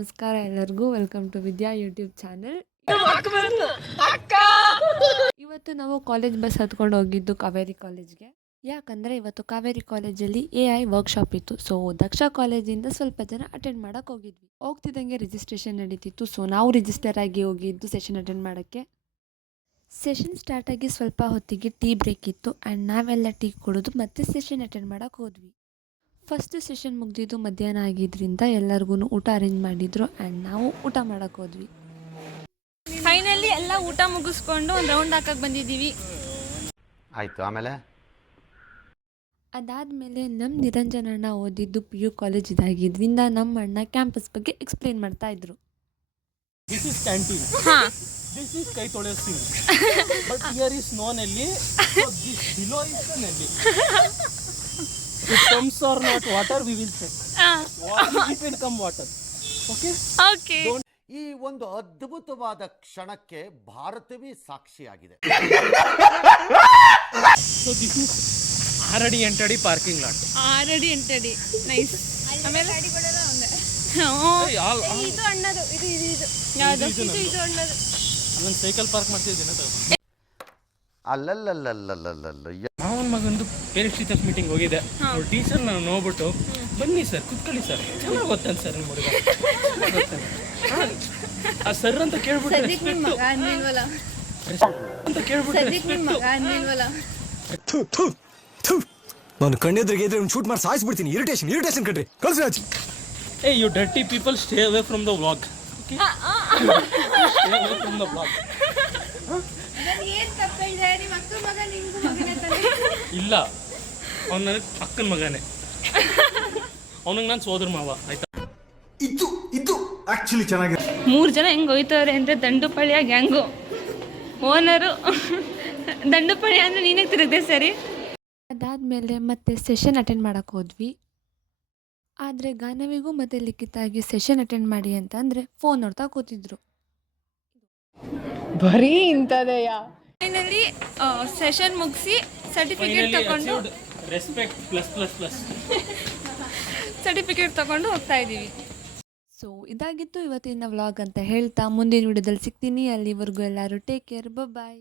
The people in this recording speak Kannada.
ನಮಸ್ಕಾರ ಎಲ್ಲರಿಗೂ. Welcome to Vidya YouTube channel. ಇವತ್ತು ನಾವು ಕಾಲೇಜ್ ಬಸ್ ಹತ್ಕೊಂಡು ಹೋಗಿದ್ದು ಕಾವೇರಿ ಕಾಲೇಜ್ಗೆ. ಯಾಕಂದರೆ ಇವತ್ತು ಕಾವೇರಿ ಕಾಲೇಜಲ್ಲಿ AI ವರ್ಕ್ಶಾಪ್ ಇತ್ತು. ಸೊ ದಕ್ಷ ಕಾಲೇಜಿಂದ ಸ್ವಲ್ಪ ಜನ ಅಟೆಂಡ್ ಮಾಡೋಕ್ಕೆ ಹೋಗಿದ್ವಿ. ಹೋಗ್ತಿದ್ದಂಗೆ ರಿಜಿಸ್ಟ್ರೇಷನ್ ನಡೀತಿತ್ತು. ಸೊ ನಾವು ರಿಜಿಸ್ಟರ್ ಆಗಿ ಹೋಗಿದ್ದು ಸೆಷನ್ ಅಟೆಂಡ್ ಮಾಡೋಕ್ಕೆ. ಸೆಷನ್ ಸ್ಟಾರ್ಟ್ ಆಗಿ ಸ್ವಲ್ಪ ಹೊತ್ತಿಗೆ ಟೀ ಬ್ರೇಕ್ ಇತ್ತು ಆ್ಯಂಡ್ ನಾವೆಲ್ಲ ಟೀ ಕುಡಿದು ಮತ್ತೆ ಸೆಷನ್ ಅಟೆಂಡ್ ಮಾಡೋಕ್ಕೆ ಹೋದ್ವಿ. ಫಸ್ಟ್ ಸೆಷನ್ ಮುಗಿದಿದ್ದು ಮಧ್ಯಾಹ್ನ ಆಗಿದ್ದರಿಂದ ಎಲ್ಲರಿಗೂ ಊಟ ಅರೇಂಜ್ ಮಾಡಿದ್ರು ಆ್ಯಂಡ್ ನಾವು ಊಟ ಮಾಡೋಕ್ಕೆ ಹೋದ್ವಿ. ಫೈನಲಿ ಎಲ್ಲ ಊಟ ಮುಗಿಸ್ಕೊಂಡು ಒಂದು ರೌಂಡ್ ಹಾಕಕ್ಕೆ ಬಂದಿದ್ದೀವಿ. ಆಯಿತು. ಆಮೇಲೆ ಅದಾದಮೇಲೆ ನಮ್ಮ ನಿರಂಜನಣ್ಣ ಓದಿದ್ದು PU ಕಾಲೇಜ್ ಇದಾಗಿದ್ದರಿಂದ ನಮ್ಮ ಅಣ್ಣ ಕ್ಯಾಂಪಸ್ ಬಗ್ಗೆ ಎಕ್ಸ್ಪ್ಲೇನ್ ಮಾಡ್ತಾಯಿದ್ರು. This is canteen. This is kai tole sink. But here is no Nelly. So this below is the Nelly. If comes or not water, we will check. It will come water. Okay? Okay. ಈ ಒಂದು ಅದ್ಭುತವಾದ ಕ್ಷಣಕ್ಕೆ ಭಾರತವೇ ಸಾಕ್ಷಿಯಾಗಿದೆ. So this is already entered parking lot. Already entered nice. ಆಮೇಲೆ ಗಾಡಿಗಳೆಲ್ಲ ಒಂದೇ. ಇದು ಅಣ್ಣದು ಇದು ಯಾವುದು ಇದು ಅಣ್ಣದು. ಅಲ್ಲೊಂದು ಸೈಕಲ್ ಪಾರ್ಕ್ ಮಾಡ್ತಿದ್ದೀನಿ ತಗೋ. ಅಲ್ಲಲ್ಲಲ್ಲಲ್ಲಲ್ಲಲ್ಲ ಮಾವನ ಮಗಂದು ಪೇರೆಂಟ್ಸ್ ಟೀಚರ್ಸ್ ಮೀಟಿಂಗ್ ಹೋಗಿದೆ. ಅವ್ರು ಟೀಚರ್ ನಾನು ನೋಡ್ಬಿಟ್ಟು ಬನ್ನಿ ಸರ್ ಕುತ್ಕೊಳ್ಳಿ ಸರ್ ಚೆನ್ನಾಗಿ ಗೊತ್ತಾನೆ ಸರ್ ನಿಮ್ಮ ಹುಡುಗ ಆ ಸರ್ ಅಂತ ಕೇಳ್ಬಿಟ್ಟು ಅಂತ ಕೇಳ್ಬಿಟ್ಟು ನಾನು ಕಣ್ಣೆದ್ರಿಗೆ ಇದ್ರೆ ಶೂಟ್ ಮಾಡಿ ಸಾಯಿಸ್ಬಿಡ್ತೀನಿ. ಇರಿಟೇಷನ್ ಕಣ್ರಿ ಕಳ್ಸಿ Raj. Hey, you dirty people, stay away from the vlog. Okay? Stay away from the vlog. ಇಲ್ಲ ಅವ್ನು ನನಗೆ ಅಕ್ಕನ ಮಗನೇ, ಅವನಿಗೆ ನಾನು ಸೋದರ ಮಾವ. ಆಯ್ತಾ? ಇದು ಆಕ್ಚುಲಿ ಚೆನ್ನಾಗಿದೆ. 3 ಜನ ಹೆಂಗೆ ಹೋಯ್ತವ್ರೆ ಅಂದರೆ ದಂಡುಪಳ್ಳಿಯ ಗ್ಯಾಂಗು ಓನರು. ದಂಡುಪಳ್ಳಿ ಅಂದರೆ ನೀನೇ ತಿರುಗಿದೆ ಸರಿ. ಅದಾದಮೇಲೆ ಮತ್ತೆ ಸೆಷನ್ ಅಟೆಂಡ್ ಮಾಡೋಕ್ಕೆ ಹೋದ್ವಿ. ಆದರೆ ಗಾನವಿಗೂ ಮತ್ತು ಲಿಖಿತಾಗಿ ಸೆಷನ್ ಅಟೆಂಡ್ ಮಾಡಿ ಅಂತಂದರೆ ಫೋನ್ ನೋಡ್ತಾ ಕೂತಿದ್ರು. ಬರೀ ಇಂಥದೆಯಾ. ಫೈನಲಿ ಸೆಷನ್ ಮುಗಿಸಿ ಸರ್ಟಿಫಿಕೇಟ್ ತಗೊಂಡು ರೆಸ್ಪೆಕ್ಟ್ +++. ಸರ್ಟಿಫಿಕೇಟ್ ತಗೊಂಡು ಹೋಗ್ತಾ ಇದ್ದೀವಿ. ಸೊ ಇದಾಗಿತ್ತು ಇವತ್ತಿನ ವ್ಲಾಗ್ ಅಂತ ಹೇಳ್ತಾ ಮುಂದಿನ ವಿಡಿಯೋದಲ್ಲಿ ಸಿಗ್ತೀನಿ. ಅಲ್ಲಿವರೆಗೂ ಎಲ್ಲರೂ ಟೇಕ್ ಕೇರ್, ಬಾಯ್.